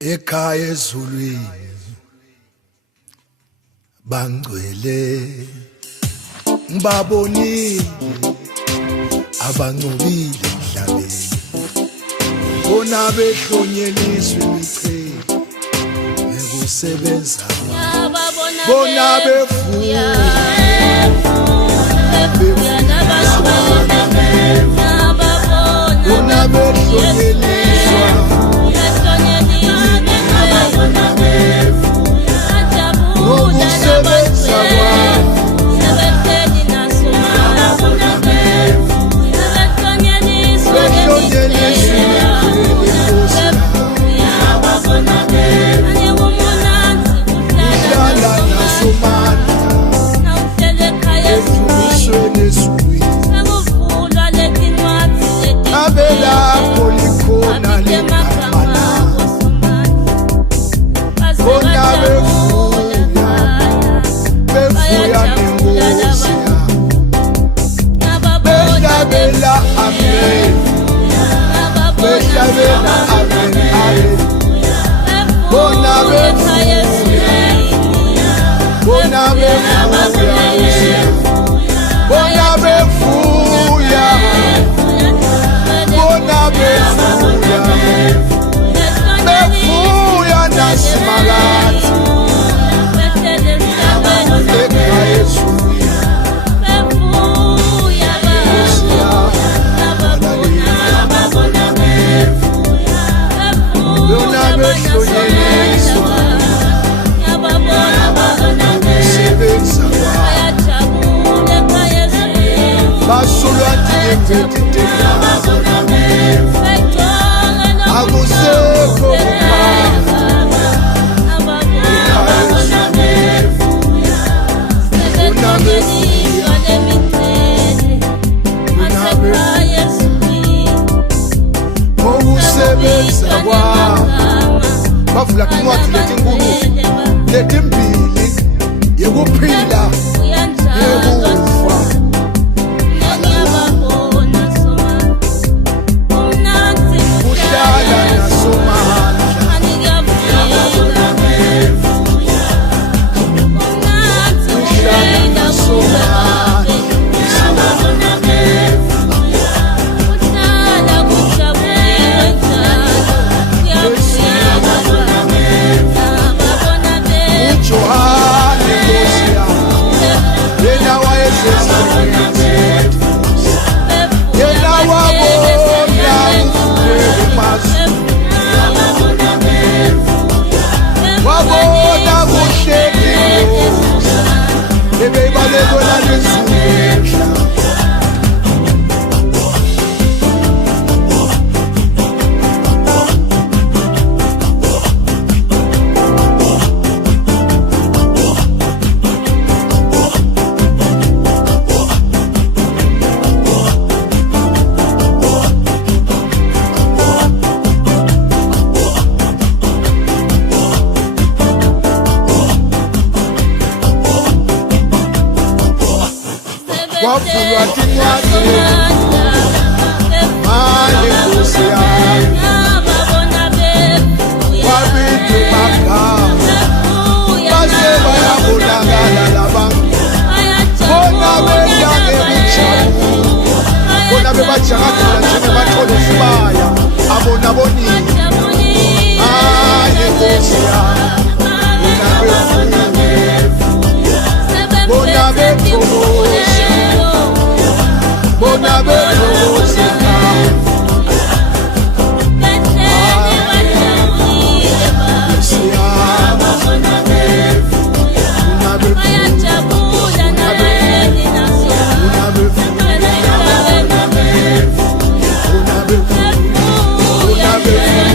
Ekhaya ezulwini bangcwele ngibabonile abangcobile emhlabeni bona behlonyeliswe imicheli nekusebenza bona befuya bona behlonyeliswa bavula incwadi letinkhulumo letimbili yekuphila nekufa kuhlala nasomandla kuhlala nasomandla wavulwa incwadi manje Nkosi yami wabitwa magama base bayabonakala labantu bona benda ngebujabu bona bebajakadula njengebatholo sibaya abona bonini Nkosi yami bona bethokoza bona bethokoza Yeah.